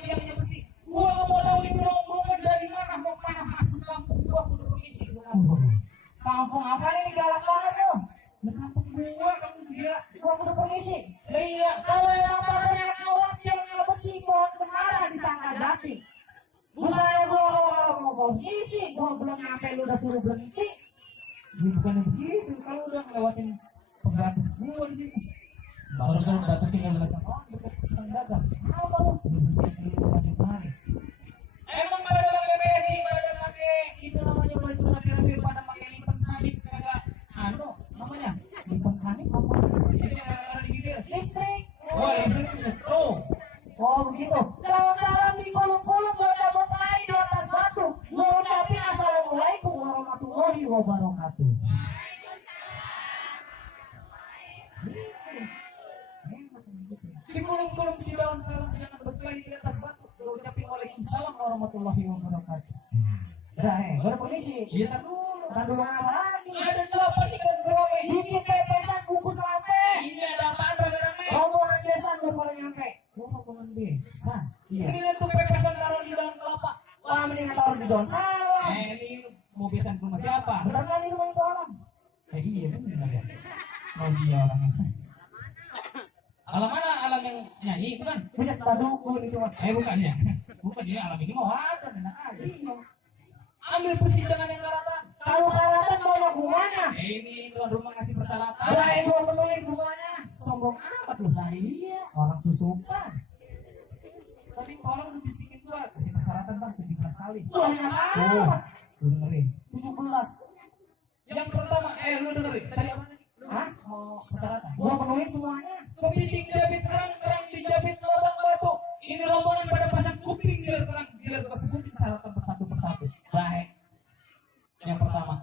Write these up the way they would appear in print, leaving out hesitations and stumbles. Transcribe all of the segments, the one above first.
tiangnya besi. Gua nggak mau tahu ini rombongan dari mana, mau mana masuk kampung gua kudu permisi. Kampung apa nih galak banget tuh? Kampung gua kamu dia. Gua kudu permisi. Iya. Kalau yang pakai kawat yang besi buat kemana disangka dati. Bukannya gua mau permisi, gua belum nyampe lu udah suruh berhenti. Ya, bukan begitu, kalau udah ngelewatin penggratis gua di sini. Barusan baca tinggal bilang, oh dekat tukang dagang. Apa lu? Emang pada pakai besi, pada pakai itu namanya baju rapi-rapi, pada pakai lipat salib kagak anu namanya lipat salib apa? Ini yang ada di bibir. Listrik. Wah ini tuh. Oh begitu. Kalau salam di kolom-kolom gua cabut air di atas batu. Gua ucapin assalamualaikum warahmatullahi wabarakatuh. Di kolom-kolom silang salam jangan berkelahi di atas batu. Gua ucapin waalaikumsalam warahmatullahi wabarakatuh. Gua polisi. Iya tak dulu. Kan dulu apa lagi? Ada 8 ikan berapa? Dikit pepesan bungkus lampe. Ini ada apaan rame-rame? Rombongan besan baru pada nyampe. Oh, rombongan desa. Iya. Ini tuh pepesan taruh di dalam kelapa. Wah mendingan taruh di daun salam. Ini mau besan ke rumah siapa? Benar kali rumah itu orang. Iya benar ya. Mau dia orang. Alam mana alam yang nyanyi itu kan? Punya badukun itu mah. Bukan ya. Bukan dia alam ini mau ada enak aja. Ambil persidangan yang karatan. Kalau karatan banyak bunganya. Ini tuan rumah ngasih persyaratan. Ada yang mau penuhi semuanya. Sombong amat lu. Nah iya. Orang susukan. Tadi tolong lu bisikin gua kasih persyaratan bang 17 kali. Banyak amat. Lu dengerin. 17. Yang pertama, lu dengerin. Tadi apa nih? Hah? Mau persyaratan. Gua penuhi semuanya. Kepiting jabit terang dijabit lubang batu. Ini rombongan pada pasang kuping biar terang biar tersebut persyaratan persatu persatu. Baik. Yang pertama.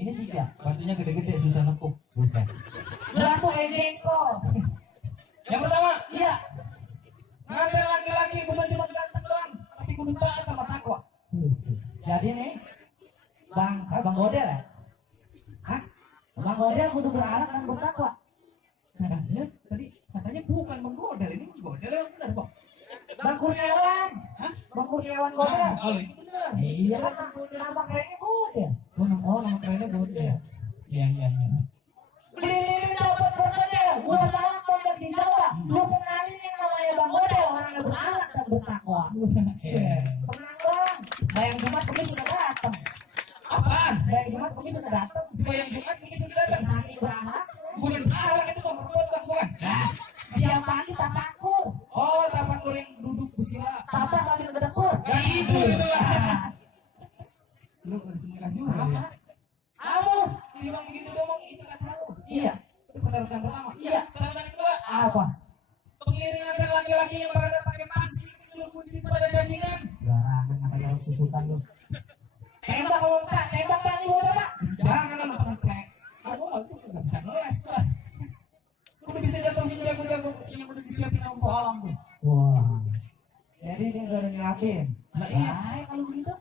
Ini 3. Batunya gede-gede susah nempuk. Bukan. Batu ejengko. Yang pertama, Iya. nganter laki-laki bukan cuma ganteng doang, tapi kudu taat sama takwa. Jadi nih, Bang Godel ya? Hah? Bang Godel kudu beranak dan bertakwa. Katanya tadi katanya bukan menggodel, ini menggodel yang benar kok. Bang Kurniawan. Hah? Bang Kurniawan Godel. Oh itu benar. Iya kan nama kerennya Godel. Nama kerennya godel. Iya. Keliling dapat berkerja. Gua salah kontak di Jawa. Lu kenalin yang namanya Bang Godel, orang yang beranak dan bertakwa. Tenang bang. Bayang Jumat kami sudah datang. Apaan? Bayang Jumat kami sudah datang. Yang Jumat ini sudah datang. Sani beranak. Bukan arah itu mah berbuat bukan. Tiap pagi tapakur. Oh, tapak goreng duduk bersila. Tapa sambil ngedekur. Itu. Lu bersemangat juga ya. Kamu. Ini bang begitu ngomong itu nggak tahu. Iya. Itu persyaratan pertama. Iya. Persyaratan kedua. Apa? Pengiringan laki-laki yang berada pakai pasir seluruh kunci pada jajingan. Jangan ngapain harus susukan lu. Tembak kalau enggak, tembak kan ibu pak. Jangan lah makan plek. Aku itu nggak bisa ngeles lah. Udah bisa jatuhin jago-jago yang udah disiapin sama alam tuh. Wah. Jadi dia udah nyiapin. Nah, iya. Baik kalau begitu.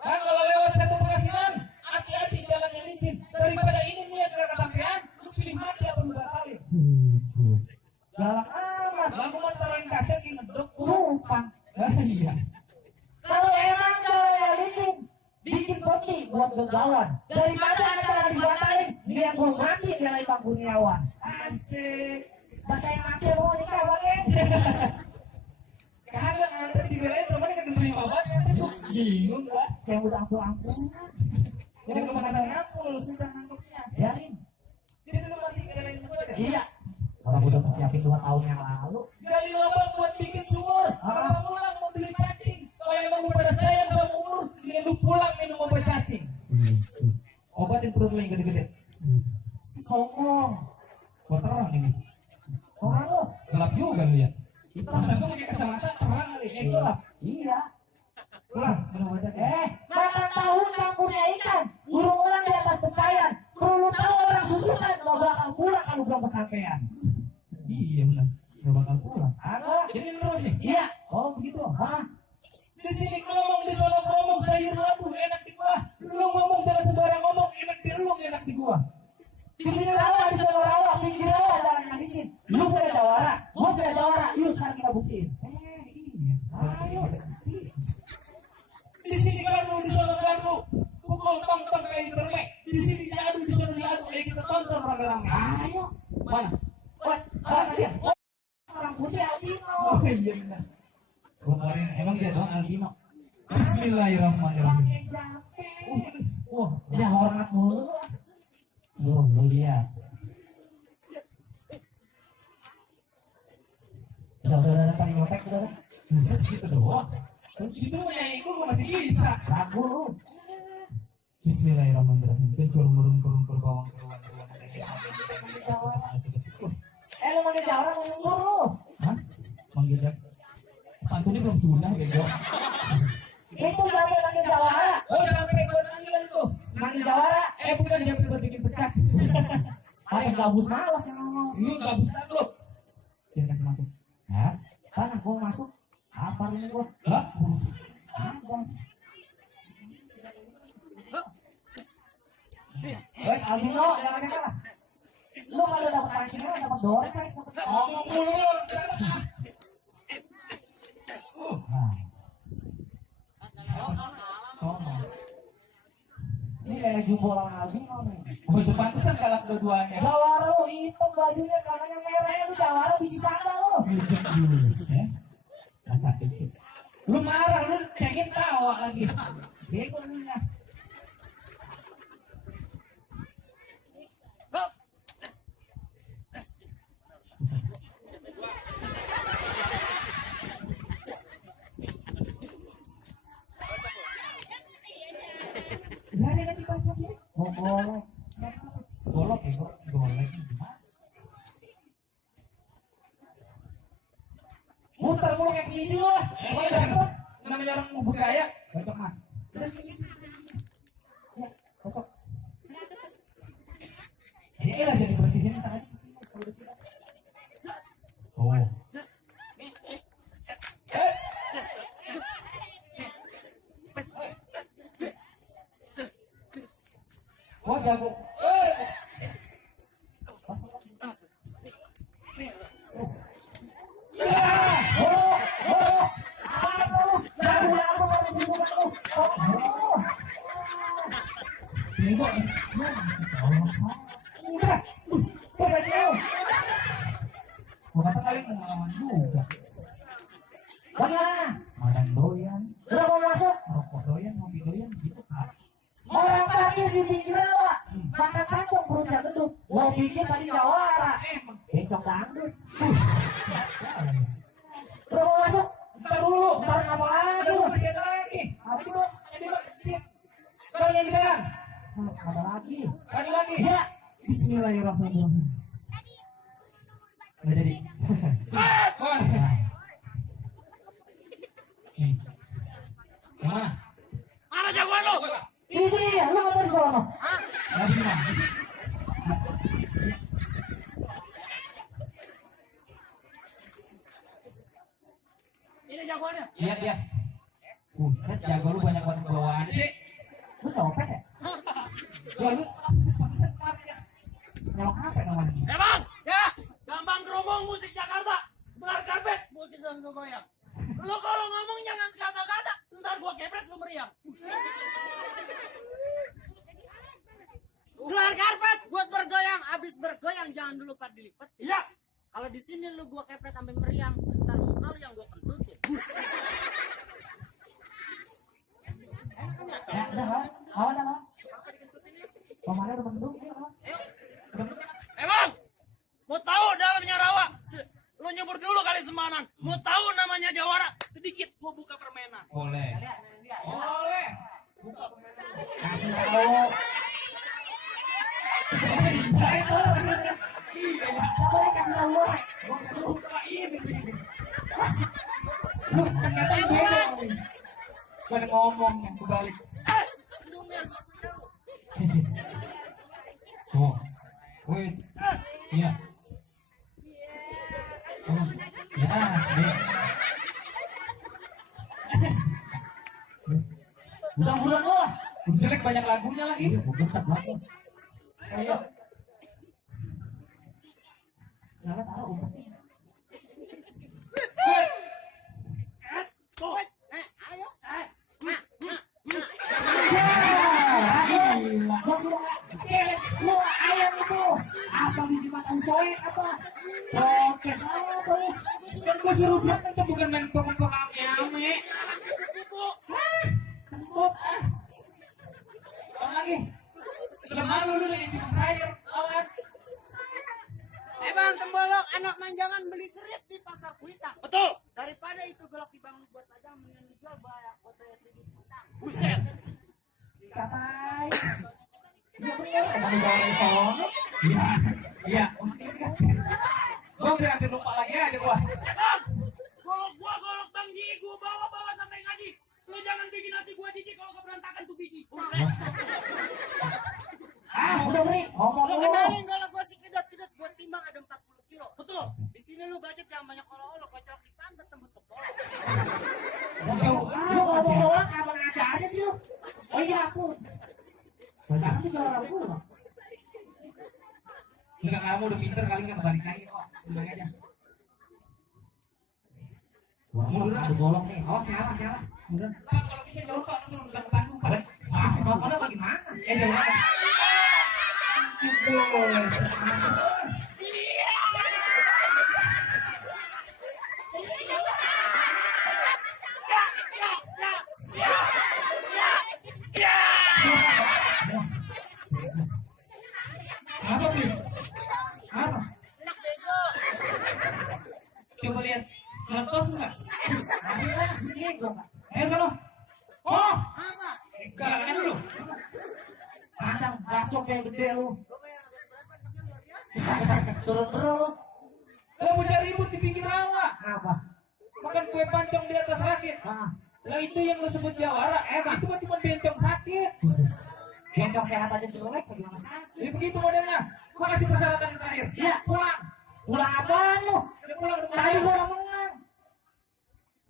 Kan kalau lewat satu penghasilan, hati-hati jalan yang licin. Daripada ini niat gak kesampaian, lu pilih mati apa enggak kali. Galak amat. Lagu mau taruhin kaset di ngedok. Sumpah. Iya. Kalau emang cowoknya licin, bikin kopi buat begawan. Daripada acara dibatalin, biar gua mati nilai Bang Kurniawan. Asik. Bahasa yang mati mau nikah bang. Kagak ada di belain rumahnya kagak nerima banget. Bingung gak? Saya udah ampun-ampun. Jadi kemana ngapul susah nangkepnya. Biarin. Jadi lu mati belain gua deh. Iya. Orang udah persiapin 2 tahun yang lalu. Gali lubang buat bikin sumur. Kalau pulang mau beli cacing. Kalau emang lu pada sayang sama umur, ini lu pulang minum obat cacing. Obatin perut lu yang gede-gede. Si Kongkong. Kotoran ini. Orang lu. Gelap juga lu ya. Itu masa gua pakai kacamata terang kali. Gelap. Iya. Pulang minum obat cacing. Makan tahu campurnya ikan. Burung orang di atas pekayan. Perlu tahu orang susukan lo bakal pulang kalau belum kesampaian. Iya benar. Gak bakal pulang. Agak. Jadi terus nih. Iya. Oh begitu. Hah? Di sini ngomong, di sana ngomong, sayur labu enak di gua. Lu ngomong jangan sembarang ngomong, enak di lu, enak di gua. Di sini rawa, di sana rawa, pinggir rawa, jalan yang licin. Lu punya jawara, gua punya jawara. Yuk sekarang buktiin. Iya. Ayo. Di sini kamu, di sana kamu. Pukul tong-tong kayak internet. Di sini diadu, di sana diadu. Ayo kita tonton rame-rame. Ayo. Mana? Mana dia? Orang putih albino. Oh iya benar. Kemarin emang dia doang albino. Bismillahirrahmanirrahim. Pakai jaket. Wah, Ya hormat mulu. lu lihat. Udah paling nyopek udah. Buset gitu doang. Itu nyanyi gue masih bisa. Ragu lu. Bismillahirrahmanirrahim. Kita turun berbawang Lu manggil Jawara nganggur lu. Hah? Manggil dia. Pantunnya belum sudah bego. Itu sampai manggil Jawara. Oh, sampai buat panggilan tuh. Manggil Jawara. Bukan dia buat bikin pecah. Pakai gabus malas yang ngomong. Ini enggak bisa lu. Dia kasih masuk. Hah? Sana gua masuk. Apa ini gua? Hah? Albino, jangan kalah. Lu kalau dapat pancingan dapat dorek kan? Ngomong mulu. Ini kayak jumbo lawan albino nih. Oh, pantesan kalah kedua-duanya. Jawara lu hitam bajunya kalangan merah lu Jawara biji sandal lu. Lu marah, lu cekin tawa lagi. Bego lu nya. Berani nanti baca dia. Oh, golek. Golok ya, golek gimana? Muter mulu kayak gini lu. Namanya orang mau bergaya, cocok mah. Ya, cocok. Ini lah jadi presiden tadi. Oh. Oh jago. Ini kok. Udah. Udah jauh. Gua kata kali pengalaman juga. Bagaimana? Makan doyan, Udah mau masuk? rokok doyan, ngopi doyan gitu kan. Orang parkir di pinggir rawa. Makan kacang perutnya gendut. Gua pikir tadi Jawara. Bencong dangdut. Udah mau masuk? Ntar dulu. Ntar ngapa lagi lu? Bersihin lagi. Apa itu? Ini bersihin. Kalau yang dipegang. Ada lagi. Ada lagi. Ya. Bismillahirrahmanirrahim. Udah jadi. Wah. Mana? Mana jagoan lu? Ini dia, lu ngapa di sono? Ada di mana? Ini jagoannya. Lihat ya. Buset, jago lu banyak banget bawaan sih. Lu copet ya? Wah, lu pantesan ya. Nyolok apa namanya? Emang? Ya. Gampang geromong musik Jakarta. Belar karpet. Musik dan goyang. Lu kalau ngomong jangan sekata-kata. Ntar gua kepret lu meriang. Gelar karpet buat bergoyang, abis bergoyang jangan dulu lupa dilipat. Iya. Kalau di sini lu gua kepret sampai meriang, ntar muka lu yang gua kentutin. Ya, udah lah. Lawan dah lah. Pemain udah mendung ya, lah. Emang? Mau tahu dalamnya rawa? Lu nyebur dulu kali semanan. Mau tahu namanya Jawara? Sedikit gua buka permainan. Boleh. Boleh. Kasih tahu. Siapa yang kasih tahu gua? Lu ternyata bego. Gua ada ngomong yang kebalik. Tuh. Wih. Iya. Oh. Ya, deh. Bukan lu. Udah jelek banyak lagunya lagi. Iya, gua bentak banget. Ayo. Kenapa taruh umpetnya? Wih. tuh. Kan gua suruh dia kan bukan main pokok ame-ame. Kentut ah. Apa lagi? Sudah malu lu nih di sayur, awan. Bang Tembolok, anak manjangan beli serit di pasar Kuitang. Betul. Daripada itu golok dibangun buat aja, mendingan dijual bayar foto yang di Kuitang. Buset. Kapai. Iya bener, emang jangan sono. Iya, iya. Gua udah hampir lupa lagi aja gua. Bang, kalau gua golok Bang Ji, gua bawa sampai ngaji. Lu jangan bikin hati gua jijik kalau keberantakan tuh biji. Ah, udah beri, ngomong Lu dulu. kenalin kalau gua si kedot buat timbang ada 40 kilo. Betul. Di sini lu budget yang banyak olo-olo, kocok di pantat tembus ke bawah. Lu ngomong doang, abang ada aja sih lu. Oh iya aku. Sekarang tuh jual orang gua. Enggak, kamu udah pinter kali nggak balik lagi kok. Udah aja. Wah, ada bolong nih. Awas nyala, nyala. Udah. Kalau bisa jauh Pak, langsung udah ke Bandung Pak. Ah, kalau bagaimana? Jauh. Gitu. Apa Plis? Apa? Enak bego. Coba lihat. Meletos enggak? Alhamdulillah, sini gua. Ayo sono. Oh, Apa? galakannya dulu. Pandang bacok kayak gede lu. Lu kayak harus berapa namanya luar biasa. Turun terus lu. Kamu cari ribut di pinggir rawa. Apa? Makan kue pancong di atas rakit. Ah, Lah itu yang lu sebut jawara. Itu mah cuma bencong sakit. gendong sehat aja jelek, bagaimana sakit? Jadi begitu modelnya. Gua kasih persyaratan yang terakhir. Iya. Pulang. Ulah apaan lu? Udah pulang. Tadi gua udah menang.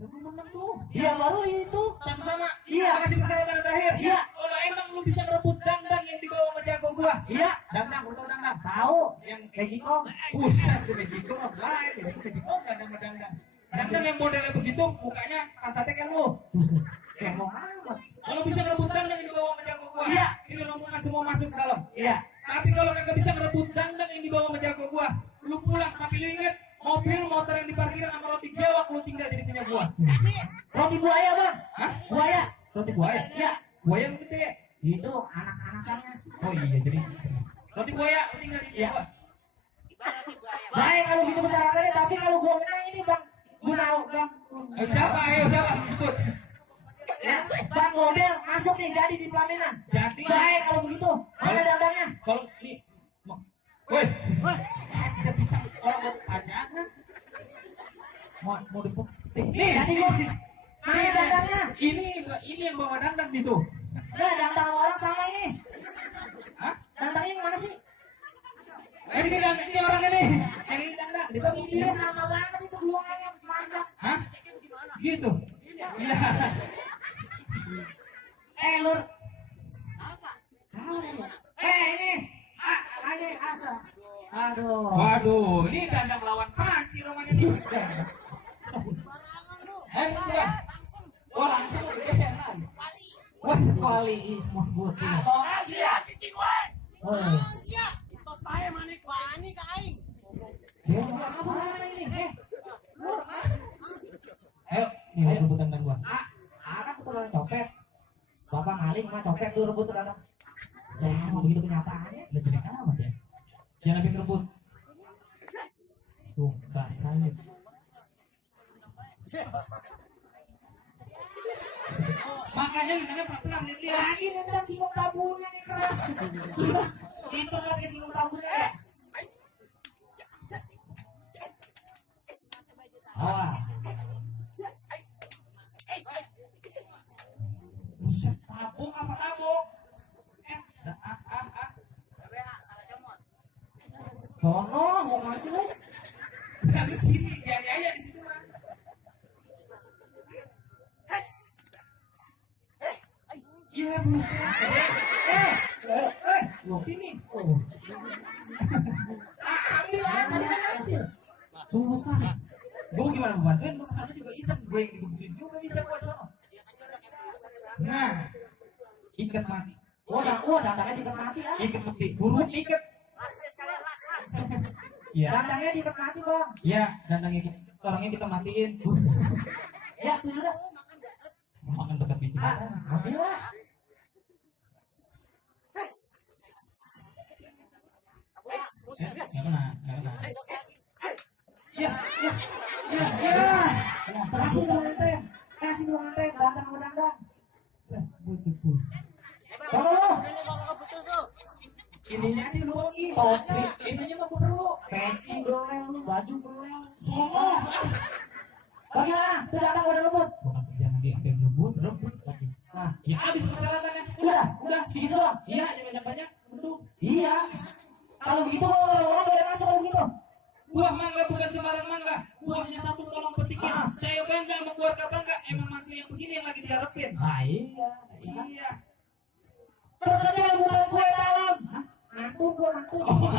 Udah menang tuh. Iya baru itu. Sama-sama. Iya. Gua kasih persyaratan yang terakhir. Iya. Kalau emang lu bisa merebut dangdang yang dibawa sama jago gua. Iya. Dangdang, lu tau dangdang? Tahu. Yang Kayak jingkong. Buset, udah gitu mah lain. Oh, dangdang sama dangdang. Dangdang yang modelnya begitu, mukanya pantatnya kayak lu. Cemong amat. Kalau bisa merebut dangdang yang dibawa sama jago gua. Iya. Ini rombongan semua masuk ke dalam. Iya. Tapi kalau nggak bisa merebut dangdang yang dibawa sama jago gua, lu pulang. Tapi lu inget, mobil motor yang di parkiran sama roti jawak lu tinggal jadi punya gua. Roti buaya bang. Hah? Buaya. Roti buaya? Iya. Buaya yang gede. Itu anak-anakannya. Oh iya, jadi roti buaya lu tinggal di Iya. gua. Baik kalau gitu persyaratannya, tapi kalau gua menang ini bang, gua tahu bang. Siapa? Ayo siapa? Sebut. Ya, bang model masuk nih jadi di pelaminan. Jadi. Baik kalau begitu. Mana dangdangnya? Kalau nih, woi, tidak bisa orang bertanya kan? Mau dipetik. Nih, Jadi gua. Mana dangdangnya? ini yang bawa dangdang itu. Nah, dangdang orang sama ini. Hah? Dangdangnya yang mana sih? Ini orangnya nih. Ini dangdang. Itu Iya sama banget itu buangnya mantap. hah? Gitu. Iya. Lur. Apa? Ini. Ini asal. Aduh. Waduh, ini dangdang lawan panci romanya nih. Barangan lu. Iya. Langsung. Oh, langsung. Wah, kali semua sebutin. Asia, cicing gue. Oh. Siap. Top aja manik. Wani ka aing. Dia apa ini? Ayo, nih rebut dangdang gua. Anak keturunan copet. Bapak maling mah copet tuh rebut anak. Jangan begitu kenyataannya. Lebih jelek amat ya. Jangan lebih rebut. Tuh, bahasanya. Makanya minta pelan-pelan lihat. Lagi nendang singgung tabungan yang keras. Itu lagi singgung tabungan. Ah. Buset, tabung apa tabung? BH salah comot. Sono, mau masih lu? Nggak di sini, jadi aja di situ lah. Iya buset. Loh sini. Oh. Ambil ambil. Susah. Gue gimana mau bantuin? Gue kesana juga iseng. Gue yang digebukin juga bisa gue doang. Nah, ikat mati. Dangdangnya bisa mati ah. Ikat mati. Buruan ikat. Las sekalian las. Iya. Kandangnya dinikmati bang. Iya, orangnya kita matiin. Ya sudah. Makan dekat biji. Ambil lah. Nggak kena. Ya. Kasih dong ente. Dandang dandang. Kamu lu. Ininya aja lu lagi. Oh, Ininya mah perlu. peci goreng lu, baju goreng. Semua. Bagaimana? Tuh dandang udah lembut. Bukan jangan diambil rebut lagi. Nah, Ya habis persyaratannya. udah segitu doang. Iya, jangan banyak untuk. Iya. Kalau begitu orang-orang boleh masuk kalau begitu. Buah mangga bukan sembarang mangga. Buahnya satu tolong petikin. Saya bangga sama keluarga bangga. Emang mantu yang begini yang lagi diharapin. Iya. Iya. Terus bukan kue dalam. Nantu gua nantu. Oh,